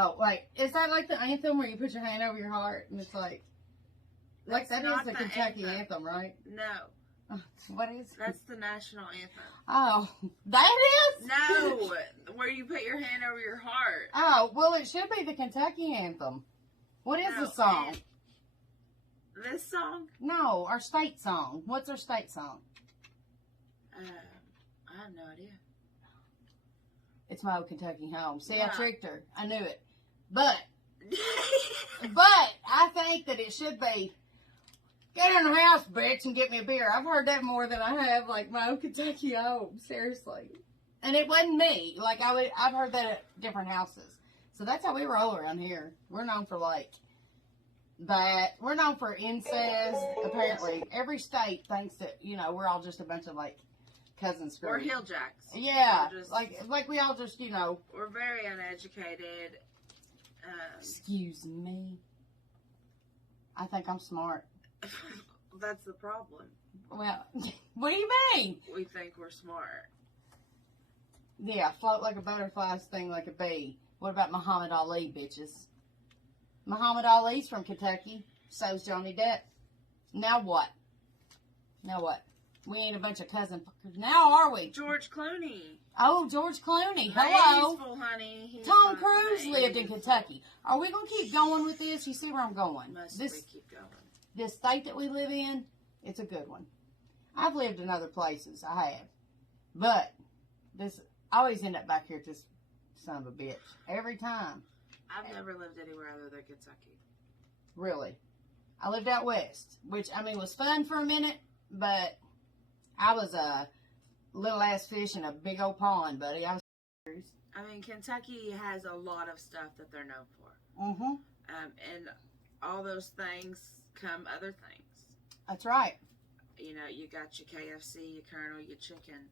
Oh, like, is that like the anthem where you put your hand over your heart and it's like That's that not is the Kentucky anthem, right? No. What is? That's the national anthem. Oh, that is? No, where you put your hand over your heart. Oh, well, it should be the Kentucky anthem. What is No, the song? This song? No, our state song. What's our state song? I have no idea. It's My Old Kentucky Home. See, Yeah. I tricked her. I knew it. But I think that it should be, get in the house, bitch, and get me a beer. I've heard that more than I have, like, My Old Kentucky Home. Seriously. And it wasn't me. Like, I've heard that at different houses. So that's how we roll around here. We're known for, like, that. We're known for incest. Apparently, every state thinks that, you know, we're all just a bunch of, like, cousins. We're Hilljacks. Yeah. We're just, like we all just, you know. We're very uneducated. Excuse me. I think I'm smart. That's the problem. Well, what do you mean? We think we're smart. Yeah, float like a butterfly, sting like a bee. What about Muhammad Ali, bitches? Muhammad Ali's from Kentucky. So's Johnny Depp. Now what? Now what? We ain't a bunch of cousin fuckers. Now are we? George Clooney. Oh, George Clooney. Hello. Maysville, honey. He's Tom from Cruise lived in Maysville. Kentucky. Are we going to keep going with this? You see where I'm going? Must This we keep going? this state that we live in, it's a good one. I've lived in other places. I have. But this, I always end up back here at this son of a bitch. Every time. I've never lived anywhere other than Kentucky. Really. I lived out west, which, I mean, was fun for a minute, but I was a little ass fish in a big old pond, buddy. I mean, Kentucky has a lot of stuff that they're known for. Mm-hmm. And all those things come other things. That's right. You know, you got your KFC, your Colonel, your chicken.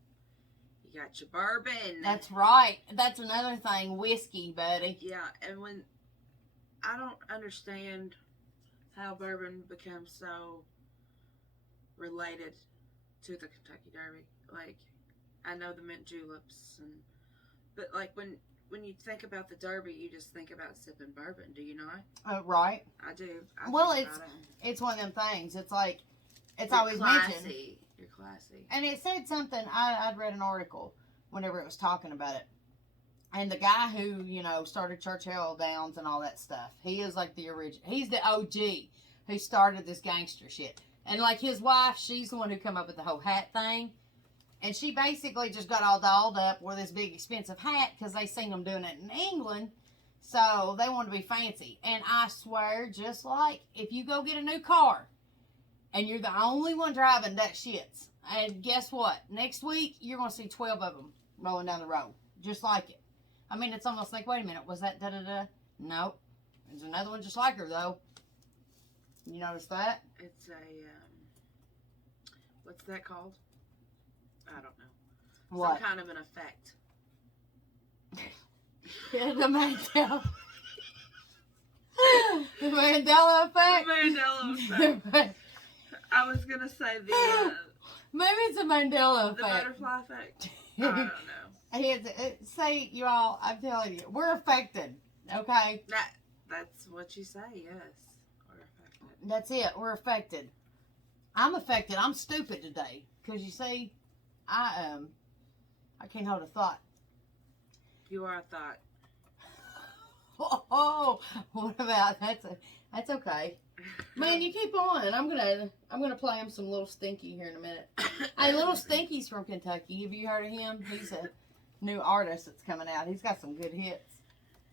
You got your bourbon. That's right. That's another thing. Whiskey, buddy. Yeah, and when I don't understand how bourbon becomes so related to the Kentucky Derby. Like, I know the mint juleps, but like when you think about the Derby, you just think about sipping bourbon. Do you not? Right. I do. Well, it's one of them things. It's like it's You're always classy. mentioned. You're classy. And it said something. I'd read an article whenever it was talking about it. And the guy who, you know, started Churchill Downs and all that stuff, he is like the original. He's the OG who started this gangster shit. And like his wife, she's the one who come up with the whole hat thing. And she basically just got all dolled up with this big expensive hat because they seen them doing it in England. So they wanted to be fancy. And I swear, just like if you go get a new car and you're the only one driving that shits. And guess what? Next week, you're going to see 12 of them rolling down the road. Just like it. I mean, it's almost like, wait a minute, was that da-da-da? Nope. There's another one just like her, though. You notice that? It's a, what's that called? I don't know. What? Some kind of an effect. Yeah, the Mandela. The Mandela effect? The Mandela effect. I was going to say the... Maybe it's a Mandela the effect. butterfly effect. I don't know. Say, you all, I'm telling you, we're affected, okay? That's what you say, yes. We're affected. That's it, we're affected. I'm affected. I'm stupid today. Because you see, I can't hold a thought. You are a thought. Oh, what about, that's okay. Man, you keep on. I'm gonna play him some Little Stinky here in a minute. Hey, Little Stinky's from Kentucky. Have you heard of him? He's a new artist that's coming out. He's got some good hits.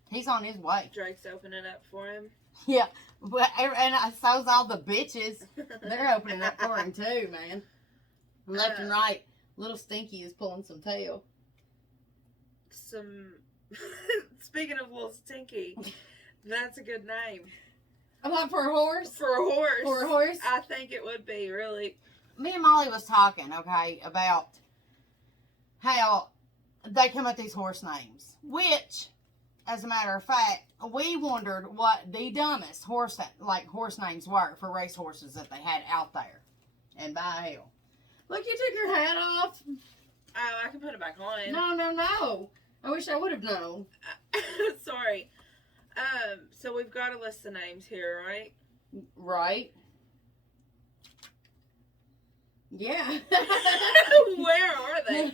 He's on his way. Drake's opening up for him. Yeah, but and so's all the bitches. They're opening up for him too, man. Left and right. Little Stinky is pulling some tail. Speaking of Little Stinky, that's a good name. What, for a horse? For a horse. For a horse? I think it would be, really. Me and Molly was talking, okay, about how they come up with these horse names. Which, as a matter of fact, we wondered what the dumbest horse names were for race horses that they had out there. And by hell. Look, you took your hat off. Oh, I can put it back on. No. I wish I would have known. Sorry. So we've got a list of names here, right? Right? Yeah. Where are they?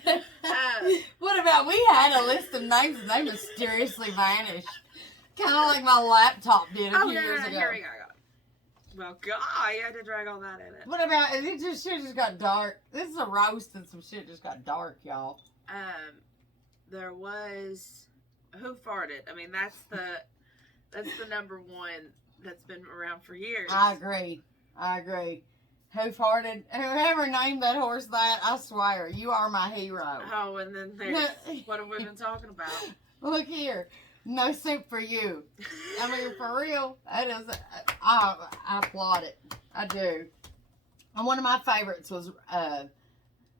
What about we had a list of names and they mysteriously vanished? Kind of like my laptop did a few years ago. Here we go. Well, God, I had to drag all that in it. What about shit just got dark? This is a roast and some shit just got dark, y'all. There was Who Farted. I mean, that's the number one that's been around for years. I agree. Who farted? Whoever named that horse that, I swear, you are my hero. Oh, and then there's what have we been talking about? Look here. No soup for you. I mean, for real, that is, I applaud it. I do. And one of my favorites was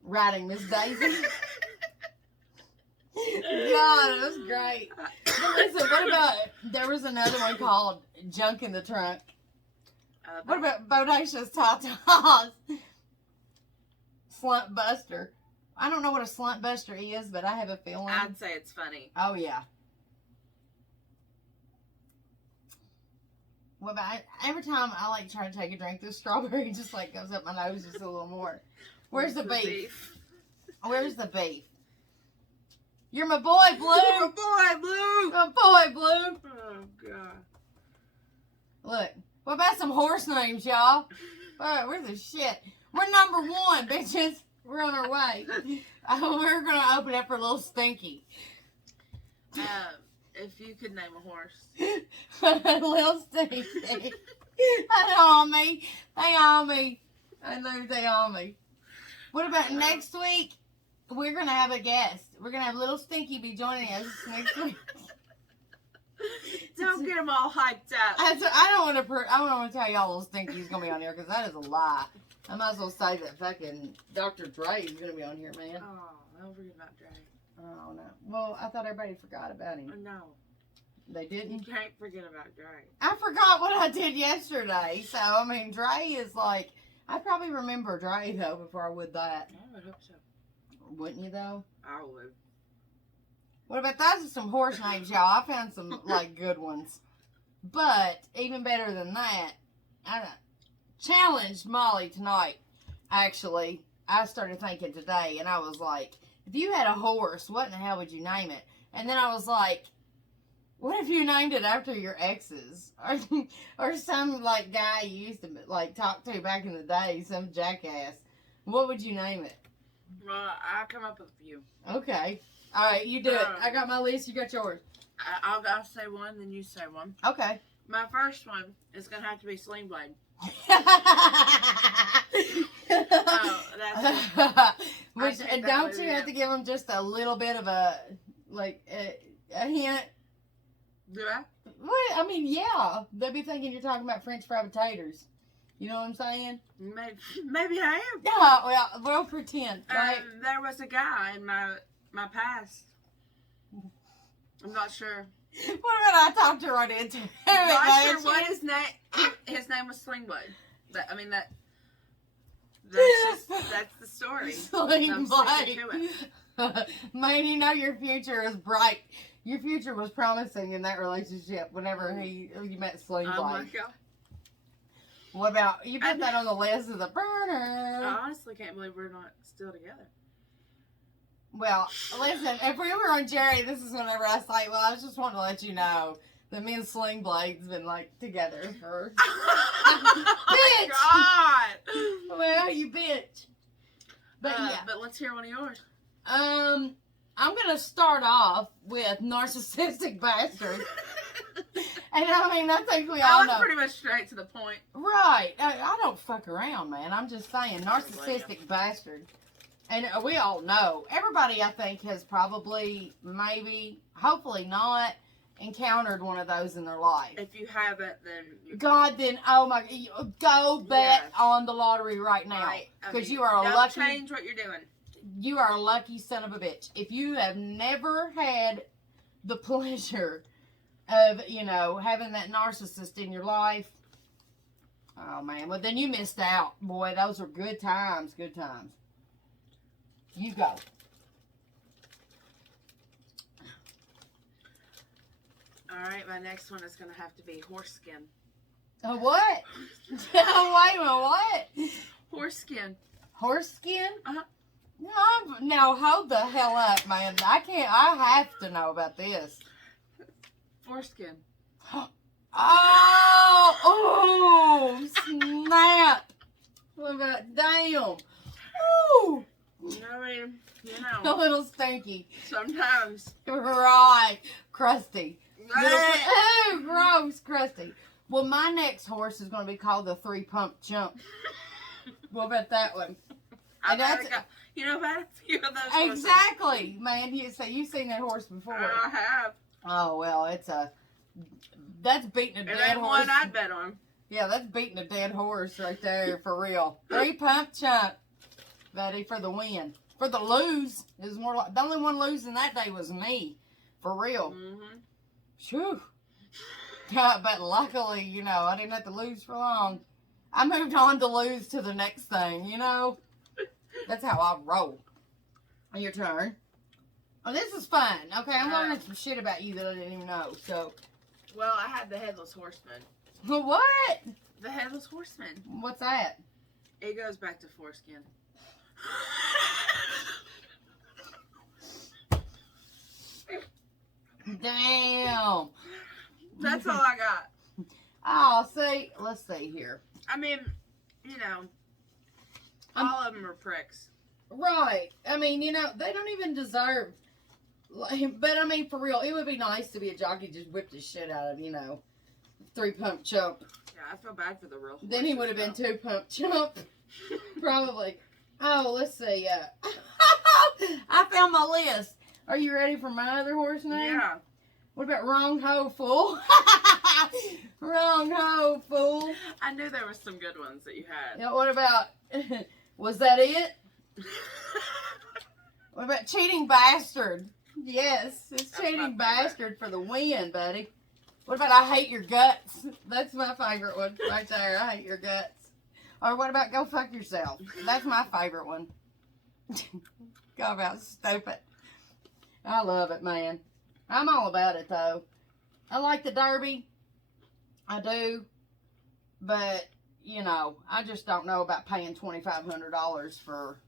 riding Miss Daisy. God, it was great. But listen, what about, there was another one called Junk in the Trunk. What about Bodacious Tatas? Slunt Buster. I don't know what a slunt buster is, but I have a feeling. I'd say it's funny. Oh, yeah. Well, but every time I like try to take a drink, this strawberry just like goes up my nose just a little more. Where's the beef? Where's the beef? You're my boy, Blue. My boy, Blue. My boy, Blue. Oh, God. Look, what about some horse names, y'all? Where's the shit? We're number one, bitches. We're on our way. We're going to open up for Little Stinky. If you could name a horse. Little Stinky. They on me. I know they on me. What about next week? We're going to have a guest. We're going to have Little Stinky be joining us next week. Don't get them all hyped up. I don't want to tell y'all Little Stinky's going to be on here because that is a lie. I might as well say that fucking Dr. Dre is going to be on here, man. Oh, don't forget about Dre. Oh, no. Well, I thought everybody forgot about him. No. They didn't? You can't forget about Dre. I forgot what I did yesterday. So, I mean, Dre is like, I probably remember Dre, though, before I would that. I would hope so. Wouldn't you, though? I would. What about those are some horse names, y'all? I found some, like, good ones. But, even better than that, I challenged Molly tonight, actually. I started thinking today, and I was like, if you had a horse, what in the hell would you name it? And then I was like, what if you named it after your exes? Or some, like, guy you used to, like, talk to back in the day, some jackass. What would you name it? Well, I'll come up with a few. Okay. All right, you do it. I got my list, you got yours. I'll say one, then you say one. Okay. My first one is going to have to be Sling Blade. Which, and don't you have to give them just a little bit of a, like, a hint? Do I? What? I mean, yeah. They'll be thinking you're talking about French fried potatoes. You know what I'm saying? Maybe I am. Yeah, well, we'll pretend, right? There was a guy in my past. I'm not sure. What about I talked her right into it? Not sure what his name. His name was Sling Blade. That's the story. Sling Blade. Man, you know your future is bright. Your future was promising in that relationship whenever you met Sling Blade. Oh my God. What about, you put that on the list of the burner. I honestly can't believe we're not still together. Well, listen, if we were on Jerry, this is whenever I say, well, I just wanted to let you know that me and Sling Blade's been, like, together for... Oh bitch! God! Well, you bitch. But, yeah. But let's hear one of yours. I'm going to start off with Narcissistic Bastard. And I mean, I think we all know. pretty much straight to the point. Right. I don't fuck around, man. I'm just saying, Narcissistic Bastard. And we all know. Everybody, I think, has probably, maybe, hopefully not, encountered one of those in their life. If you haven't, then... God, then, oh my, go bet on the lottery right now. Because you are a lucky... Don't change what you're doing. You are a lucky son of a bitch. If you have never had the pleasure of, you know, having that narcissist in your life, oh man, well then you missed out. Boy, those are good times, good times. You go. Alright, my next one is going to have to be horse skin. A what? Wait a minute, what? Horse skin. Horse skin? Uh-huh. No, now hold the hell up, man. I have to know about this. Foreskin. Oh, snap. What about, damn. Ooh. I mean, A little stinky. sometimes. Right. Crusty. Oh, gross, crusty. Well, my next horse is going to be called the 3-Pump Chump. What about that one? I've had a few of those horses. Exactly, man. You've seen that horse before. I have. Oh, well, that's beating a It dead ain't horse. one I'd bet on. Yeah, that's beating a dead horse right there, for real. 3-Pump Chump, buddy, for the win. For the lose, is more like, the only one losing that day was me, for real. Mm-hmm. Phew. But luckily, I didn't have to lose for long. I moved on to lose to the next thing, That's how I roll. Your turn. Oh, this is fun. Okay, I'm learning some shit about you that I didn't even know. So, Well, I had the Headless Horseman. what? The Headless Horseman. What's that? It goes back to foreskin. Damn. That's all I got. Oh, see, let's see here. I mean, all of them are pricks. Right. I mean, they don't even deserve. But I mean, for real, it would be nice to be a jockey just whip the shit out of 3-Pump Chump. Yeah, I feel bad for the real horses. Then he would have been 2-Pump Chump, probably. Oh, let's see. I found my list. Are you ready for my other horse name? Yeah. What about Wrong Ho Fool? Wrong Ho Fool. I knew there were some good ones that you had. Now, what about, was that it? What about Cheating Bastard? Yes, it's That's Cheating my favorite. Bastard for the win, buddy. What about I Hate Your Guts? That's my favorite one right there. I Hate Your Guts. Or what about Go Fuck Yourself? That's my favorite one. God, about stupid. I love it, man. I'm all about it, though. I like the Derby. I do. But, I just don't know about paying $2,500 for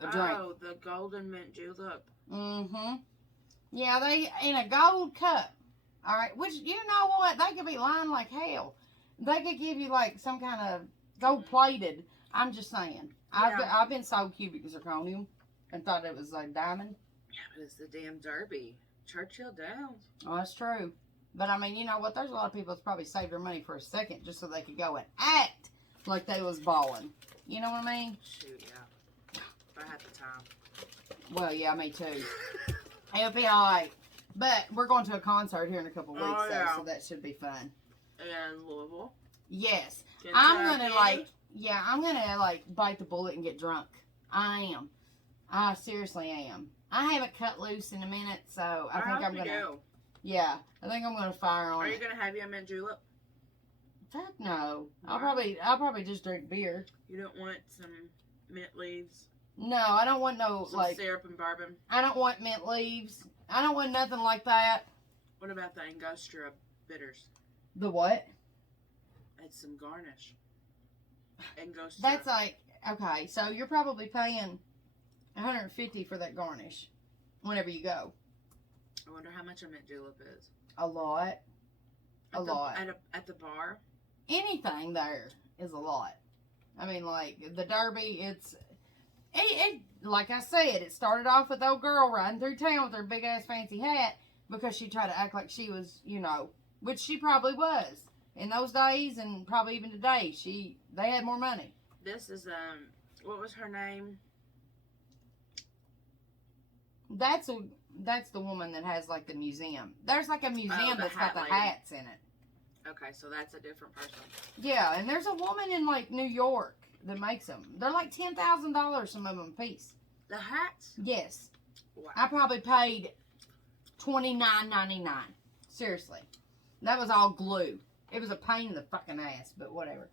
a drink. Oh, the Golden Mint Julep. Mm-hmm. Yeah, they in a gold cup. All right, which, you know what? They could be lying like hell. They could give you, like, some kind of gold-plated. I'm just saying. Yeah. I've been sold cubic zirconium and thought it was like diamond. Yeah, but it's the damn Derby. Churchill Downs. Oh, that's true. But, I mean, you know what? There's a lot of people that's probably saved their money for a second just so they could go and act like they was balling. You know what I mean? Shoot, yeah. If I had the time. Well, yeah, me too. It'll be all right. But we're going to a concert here in a couple weeks, Oh, yeah. so that should be fun. And Louisville. Yes. Kentucky. I'm going to bite the bullet and get drunk. I am. I seriously am. I haven't cut loose in a minute, so I think I'm going to. Yeah, I think I'm going to fire on Are it. you going to have your mint julep? Fuck no. Why? I'll probably just drink beer. You don't want some mint leaves? No, I don't want no, Some syrup and bourbon? I don't want mint leaves. I don't want nothing like that. What about the Angostura bitters? The what? Add some garnish. Angostura. That's like, okay, so you're probably paying $150 for that garnish whenever you go. I wonder how much a mint julep is. A lot. A lot. At the bar? Anything there is a lot. I mean, like, the Derby, it like I said, it started off with old girl riding through town with her big ass fancy hat because she tried to act like she was, which she probably was in those days and probably even today. They had more money. This is, what was her name? That's the woman that has like the museum. There's like a museum the that's got hat the lady. hats in it. Okay, so that's a different person. Yeah, and there's a woman in like New York that makes them. They're like $10,000 some of them a piece. The hats? Yes, Wow. I probably paid $29.99. Seriously, that was all glue. It was a pain in the fucking ass, but whatever.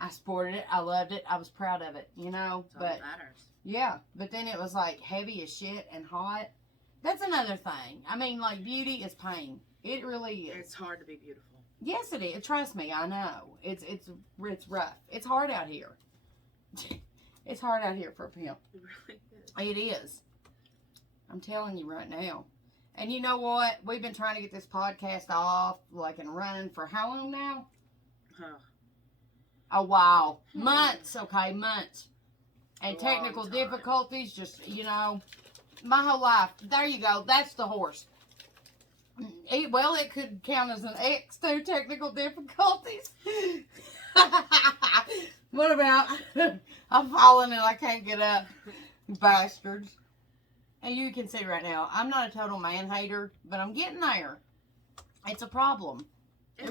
I sported it. I loved it. I was proud of it. That's all But that matters. yeah, but then it was like heavy as shit and hot. That's another thing. I mean, like beauty is pain. It really is. It's hard to be beautiful. Yes, it is. Trust me, I know. It's rough. It's hard out here. It's hard out here for a pimp. It really is. It is. I'm telling you right now. And you know what? We've been trying to get this podcast off, like, and running for how long now? Huh. A while. Months, okay, months. And A long technical time. difficulties, just, my whole life. There you go. That's the horse. Well, it could count as an X to technical difficulties. What about I'm falling and I can't get up, bastards. And you can see right now, I'm not a total man hater, but I'm getting there. It's a problem. Is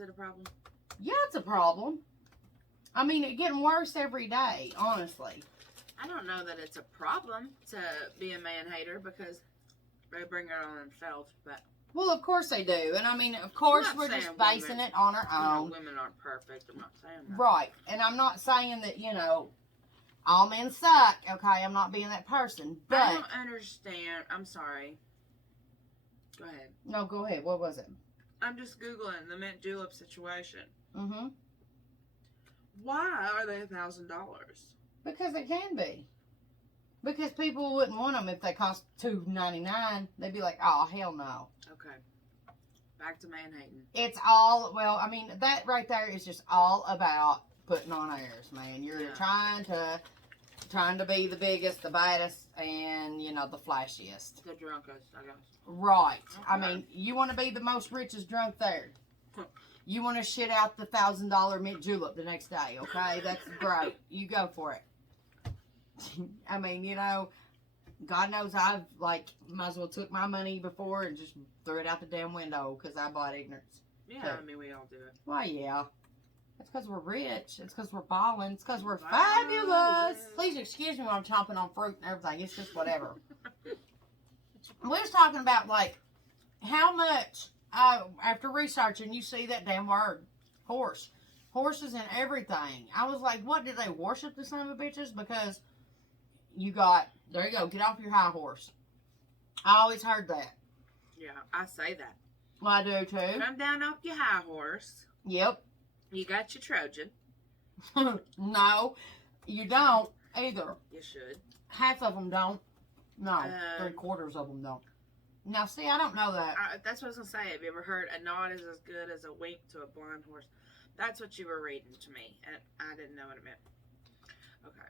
it a problem? Yeah, it's a problem. I mean, it's getting worse every day, honestly. I don't know that it's a problem to be a man hater because they bring it on themselves, but Well, of course they do. And I mean, of course I'm not we're just saying basing women- it on our own. women aren't perfect. I'm not saying that. Right. And I'm not saying that, all men suck, okay? I'm not being that person. I But, don't understand. I'm sorry. Go ahead. no, go ahead. What was it? I'm just Googling the mint julep situation. Mm-hmm. Why are they $1,000? Because it can be. Because people wouldn't want them if they cost $2.99. They'd be like, oh, hell no. Okay. Back to man hating. It's all, well, I mean, that right there is just all about putting on airs, man. You're Yeah. trying to be the biggest, the baddest, and, the flashiest. The drunkest, I guess. Right. I Okay. mean, you want to be the most richest drunk there. Huh. You want to shit out the $1,000 mint julep the next day, okay? That's great. You go for it. I mean, God knows I've, might as well took my money before and just threw it out the damn window because I bought ignorance. Yeah, Okay. I mean, we all do it. Well, yeah. It's because we're rich. It's because we're balling. It's because we're Balling. fabulous. Please excuse me when I'm chomping on fruit and everything. It's just whatever. We was talking about, how much, after researching, you see that damn word, horse. Horses and everything. I was like, what, did they worship the son of a bitches? Because there you go, get off your high horse. I always heard that. Yeah, I say that. Well, I do too. Come down off your high horse. Yep. You got your Trojan. No, you don't either. You should. Half of them don't. No, 3/4 of them don't. Now, see, I don't know that. That's what I was going to say. Have you ever heard a nod is as good as a wink to a blind horse? That's what you were reading to me, and I didn't know what it meant. Okay.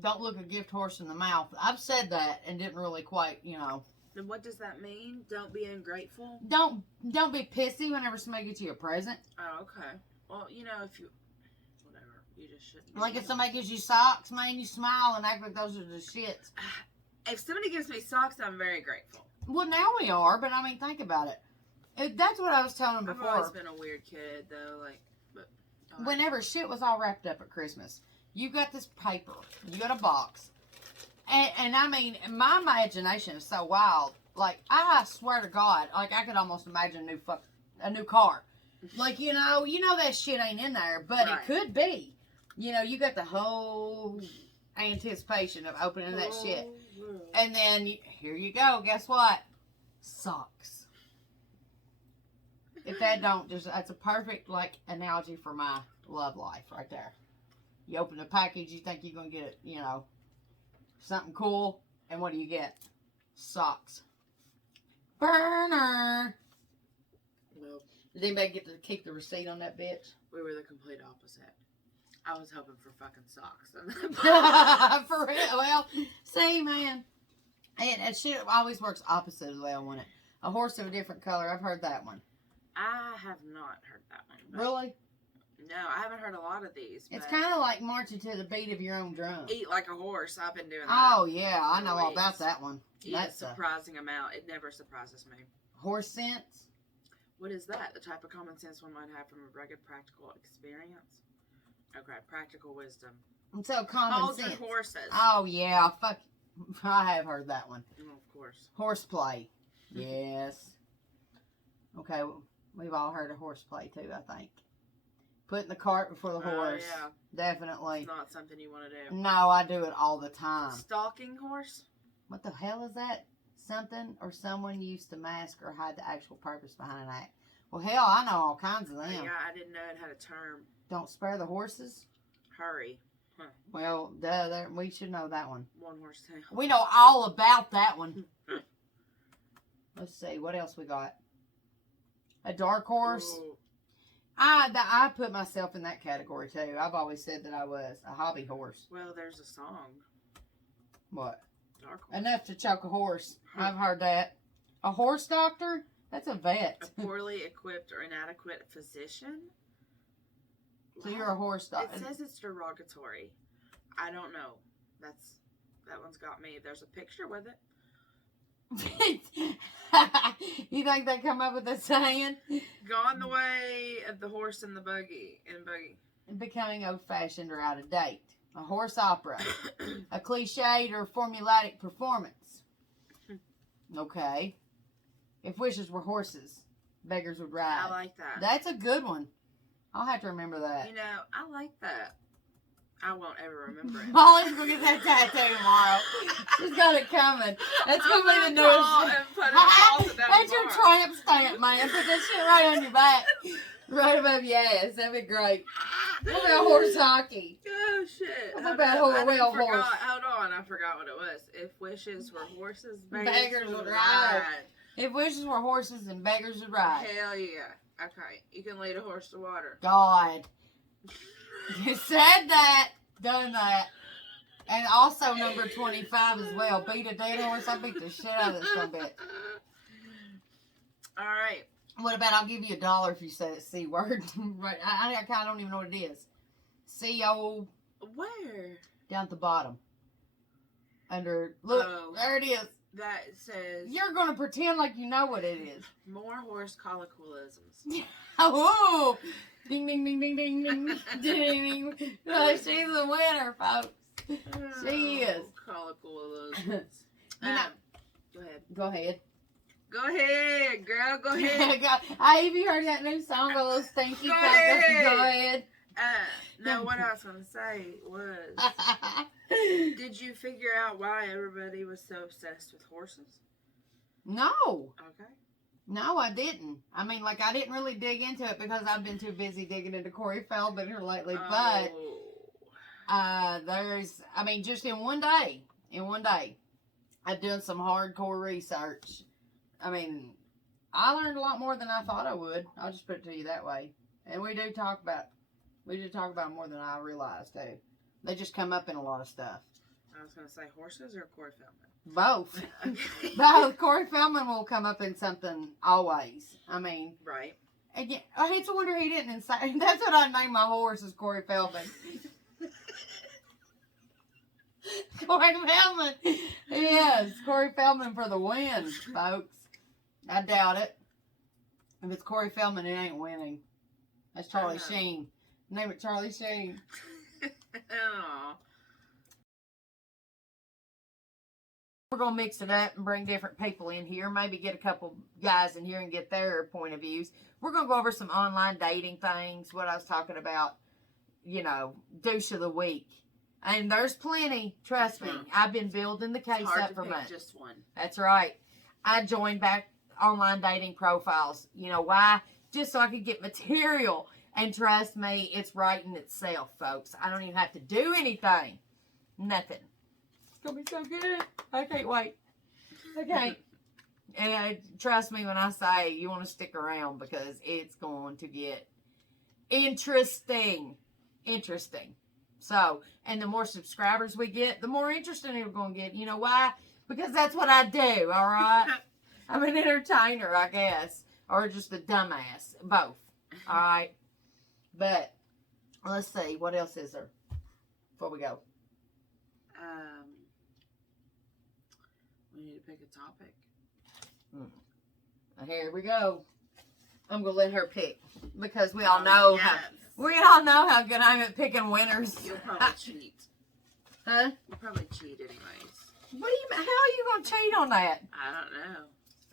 Don't look a gift horse in the mouth. I've said that and didn't really quite, Then what does that mean? Don't be ungrateful? Don't be pissy whenever somebody gets you a present. Oh, okay. Well, if you... Whatever. You just shouldn't. Like if somebody gives you socks, man, you smile and act like those are the shits. If somebody gives me socks, I'm very grateful. Well, now we are, but I mean, think about it. That's what I was telling them I've always before. been a weird kid, though. Whenever shit was all wrapped up at Christmas, you got this paper, you got a box, and I mean, my imagination is so wild. Like, I swear to God, I could almost imagine a new car. Like, you know that shit ain't in there, but Right. it could be. You got the whole anticipation of opening that shit. And then, here you go, guess what? Socks. If that don't, that's a perfect, analogy for my love life right there. You open the package, you think you're going to get, something cool, and what do you get? Socks. Burner! Well, Did anybody get to keep the receipt on that bitch? we were the complete opposite. I was hoping for fucking socks. For real? Well, see, man. And shit always works opposite of the way I want it. A horse of a different color. I've heard that one. I have not heard that one. but- Really? No, I haven't heard a lot of these. It's but kind of like marching to the beat of your own drum. Eat like a horse. I've been doing that. Oh, yeah. I know all about Weeks. that one. Eat a That's a surprising amount. It never surprises me. horse sense. What is that? The type of common sense one might have from a rugged practical experience? Okay, practical wisdom. And so common Hold your sense. horses. Oh, yeah. Fuck. I have heard that one. Oh, of course. Horseplay. Yes. Okay. We've all heard of horseplay, too, I think. Putting the cart before the horse. Yeah. Definitely. It's not something you want to do. No, I do it all the time. Stalking horse? What the hell is that? Something or someone used to mask or hide the actual purpose behind an act. Well, hell, I know all kinds of them. Yeah, I didn't know it had a term. Don't spare the horses. Hurry. Huh. Well, we should know that one. One horse town. We know all about that one. Let's see, what else we got? A dark horse. Ooh. I put myself in that category too. I've always said that I was a hobby horse. Well, there's a song. What? Dark horse. Enough to choke a horse. I've heard that. A horse doctor? That's a vet. A poorly equipped or inadequate physician. So you're a horse doctor. It says it's derogatory. I don't know. That one's got me. There's a picture with it. You think they come up with a saying? Gone the way of the horse and the buggy. Becoming old-fashioned or out of date. A horse opera. A cliched or formulaic performance. Okay. If wishes were horses, beggars would ride. I like that. That's a good one. I'll have to remember that. You know, I like that. I won't ever remember it. Molly's gonna get that tattoo tomorrow. She's got it coming. That's gonna be the newest. That's your tramp stamp, man. Put that shit right on your back, right above your ass. That'd be great. What about horse hockey? Oh shit! What about horse? Hold on, I forgot what it was. If wishes were horses, beggars would ride. If wishes were horses, and beggars would ride. Hell yeah! Okay, you can lead a horse to water. God, you said that, done that, and also number 25 as well. Beat a dead horse. I beat the shit out of this one bit. All right. What about I'll give you $1 if you say the C word? Right? I kind of don't even know what it is. C-O. Where? Down at the bottom. Under. Look, there it is. That says. You're going to pretend like you know what it is. More horse colloquialisms. Oh! Ding, ding, ding, ding, ding, ding, ding, ding. Oh, she's the winner, folks. She is. Colloquialisms. Go ahead. Go ahead. Go ahead, girl. Go ahead. Have you heard that new song, A Little Stinky? Go ahead. Go ahead. No, what I was going to say was, did you figure out why everybody was so obsessed with horses? No. Okay. No, I didn't. I mean, like, I didn't really dig into it because I've been too busy digging into Corey Feldman here lately. But just in one day, I've done some hardcore research. I mean, I learned a lot more than I thought I would. I'll just put it to you that way. And we do talk about more than I realized, too. They just come up in a lot of stuff. I was going to say horses or Corey Feldman? Both. Both. Corey Feldman will come up in something always. I mean. Right. Again, it's a wonder he didn't inside. That's what I named my horse, is Corey Feldman. Corey Feldman. Yes. Corey Feldman for the win, folks. I doubt it. If it's Corey Feldman, it ain't winning. That's Charlie Sheen. Name it Charlie Sheen. Oh. We're going to mix it up and bring different people in here. Maybe get a couple guys in here and get their point of views. We're going to go over some online dating things. What I was talking about, douche of the week. And there's plenty. Trust me. I've been building the case up for months. Just one. That's right. I joined back online dating profiles. You know why? Just so I could get material. And trust me, it's writing itself, folks. I don't even have to do anything. Nothing. It's going to be so good. I can't wait. Okay. And trust me when I say you want to stick around because it's going to get interesting. Interesting. So, and the more subscribers we get, the more interesting we're going to get. You know why? Because that's what I do, all right? I'm an entertainer, I guess. Or just a dumbass. Both. All right? But, let's see. What else is there before we go? We need to pick a topic. Here we go. I'm going to let her pick. Because we all know how good I am at picking winners. You'll probably cheat. Huh? You'll probably cheat anyways. What do you? How are you going to cheat on that? I don't know.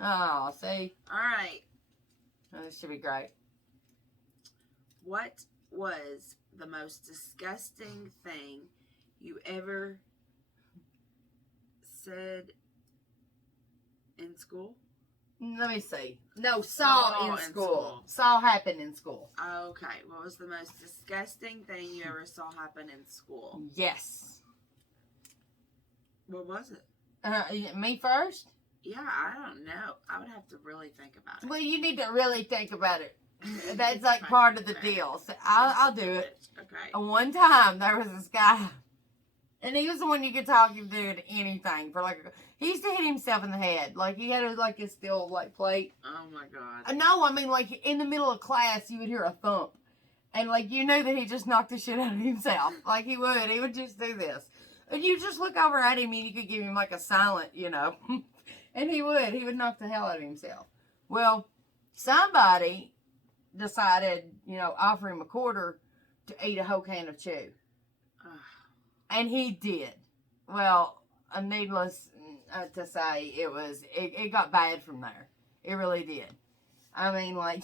Oh, see? All right. Oh, this should be great. What was the most disgusting thing you ever said in school? Let me see. No, saw in school. Saw happen in school. Okay. What was the most disgusting thing you ever saw happen in school? Yes. What was it? Me first? Yeah, I don't know. I would have to really think about it. Well, you need to really think about it. That's like part of the deal. So I'll do it. Okay. One time there was this guy, and he was the one you could talk him to anything for like. He used to hit himself in the head, like he had a steel like plate. Oh my god. No, I mean like in the middle of class you would hear a thump, and like you knew that he just knocked the shit out of himself. Like he would just do this, and you just look over at him and you could give him like a silent, and he would knock the hell out of himself. Well, somebody decided, offer him a quarter to eat a whole can of chew. And he did. Well, needless to say, it got bad from there. It really did. I mean, like...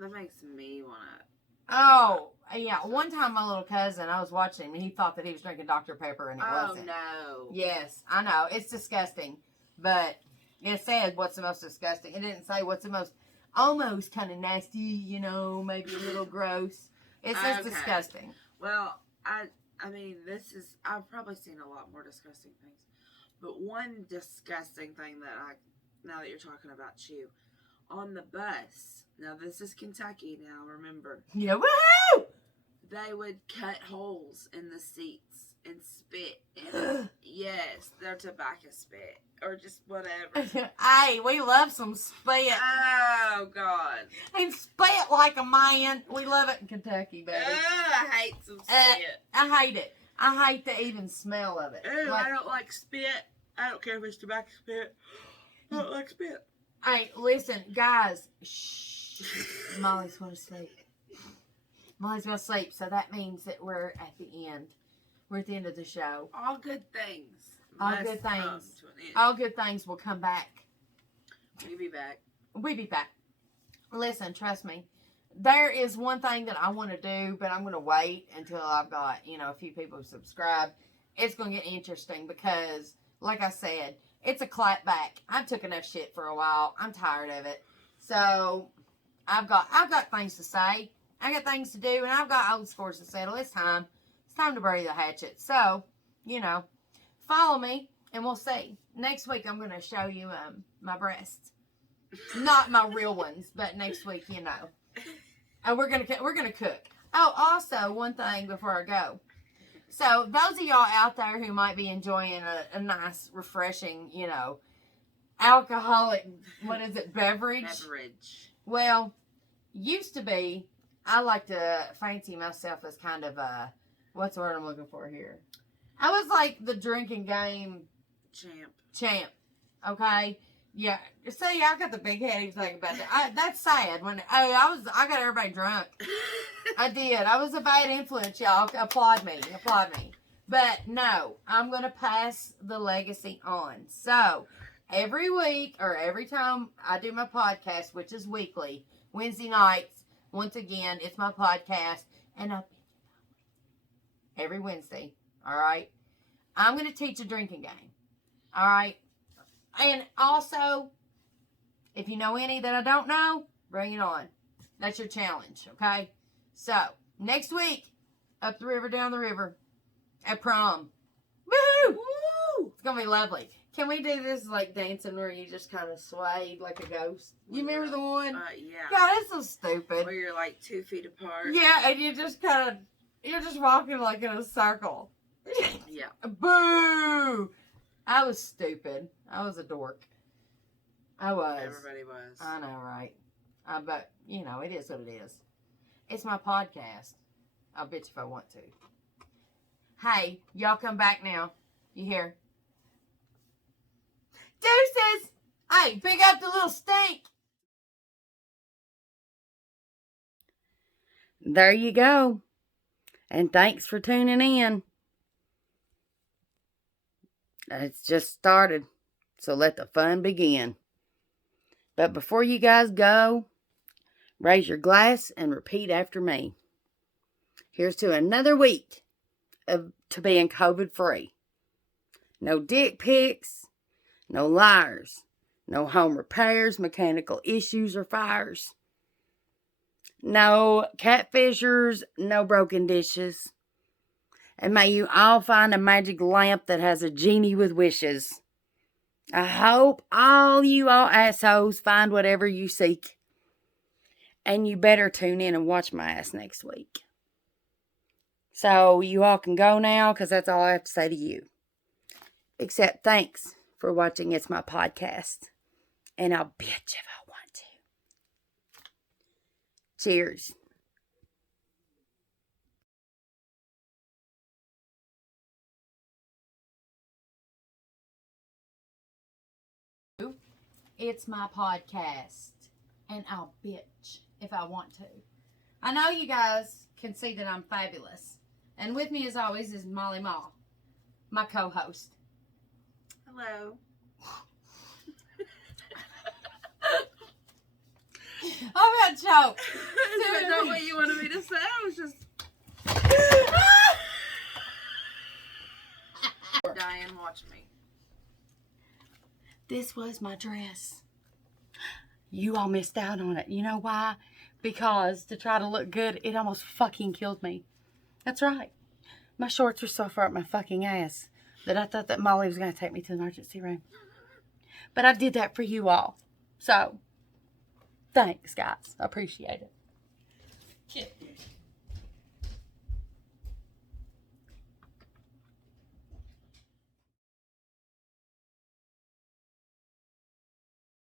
That makes me want to... Oh, yeah. One time my little cousin, I was watching him, and he thought that he was drinking Dr. Pepper, and it wasn't. Oh, no. Yes, I know. It's disgusting. But it said what's the most disgusting. It didn't say what's the most... Almost kind of nasty, maybe a little gross. It's just disgusting. Well, I mean, I've probably seen a lot more disgusting things. But one disgusting thing now that you're talking about chew, on the bus, now this is Kentucky now, remember. Yeah, woohoo! They would cut holes in the seats and spit in yes, their tobacco spit. Or just whatever. Hey, we love some spit. Oh, God. And spit like a man. We love it in Kentucky, baby. I hate some spit. I hate it. I hate the even smell of it. I don't like spit. I don't care if it's tobacco spit. I don't like spit. Hey, listen, guys. Shh. Molly's going to sleep. Molly's going to sleep, so that means that we're at the end. We're at the end of the show. All good things. All good things. All good things will come back. We'll be back. We'll be back. Listen, trust me. There is one thing that I want to do, but I'm going to wait until I've got, a few people subscribe. It's going to get interesting because, like I said, it's a clapback. I took enough shit for a while. I'm tired of it. So, I've got things to say. I got things to do, and I've got old scores to settle. It's time. It's time to bury the hatchet. So, follow me, and we'll see. Next week, I'm going to show you my breasts. Not my real ones, but next week, And we're gonna cook. Oh, also, one thing before I go. So, those of y'all out there who might be enjoying a nice, refreshing, alcoholic, beverage? Beverage. Well, used to be, I like to fancy myself as kind of a, what's the word I'm looking for here? I was like the drinking game champ. Okay? Yeah. See, I got the big head he was thinking about that. That's sad. I got everybody drunk. I did. I was a bad influence, y'all. Applaud me. But no, I'm going to pass the legacy on. So, every week or every time I do my podcast, which is weekly, Wednesday nights, once again, it's my podcast. And every Wednesday. All right. I'm going to teach a drinking game. All right. And also, if you know any that I don't know, bring it on. That's your challenge. Okay. So next week, up the river, down the river, at prom. Woohoo! Woo! It's going to be lovely. Can we do this like dancing where you just kind of sway like a ghost? You remember the one? Yeah. God, it's so stupid. Where you're like 2 feet apart. Yeah, and you're just walking like in a circle. Yeah. Boo! I was stupid. I was a dork. I was. Everybody was. I know, right? But, it is what it is. It's my podcast. I'll bitch if I want to. Hey, y'all come back now. You hear? Deuces! Hey, pick up the little stink! There you go. And thanks for tuning in. It's just started, so let the fun begin. But before you guys go, raise your glass and repeat after me. Here's to another week to being COVID-free. No dick pics, no liars, No home repairs, mechanical issues, or fires. No catfishers, no broken dishes. And may you all find a magic lamp that has a genie with wishes. I hope all you all assholes find whatever you seek. And you better tune in and watch my ass next week. So you all can go now, because that's all I have to say to you. Except thanks for watching It's My Podcast. And I'll bitch if I want to. Cheers. It's my podcast, and I'll bitch if I want to. I know you guys can see that I'm fabulous. And with me, as always, is Molly Maw, my co-host. Hello. I'm about to choke. Is that not what you wanted me to say? I was just... Diane, watch me. This was my dress. You all missed out on it. You know why? Because to try to look good, it almost fucking killed me. That's right. My shorts were so far up my fucking ass that I thought that Molly was going to take me to the emergency room. But I did that for you all. So, thanks, guys. I appreciate it.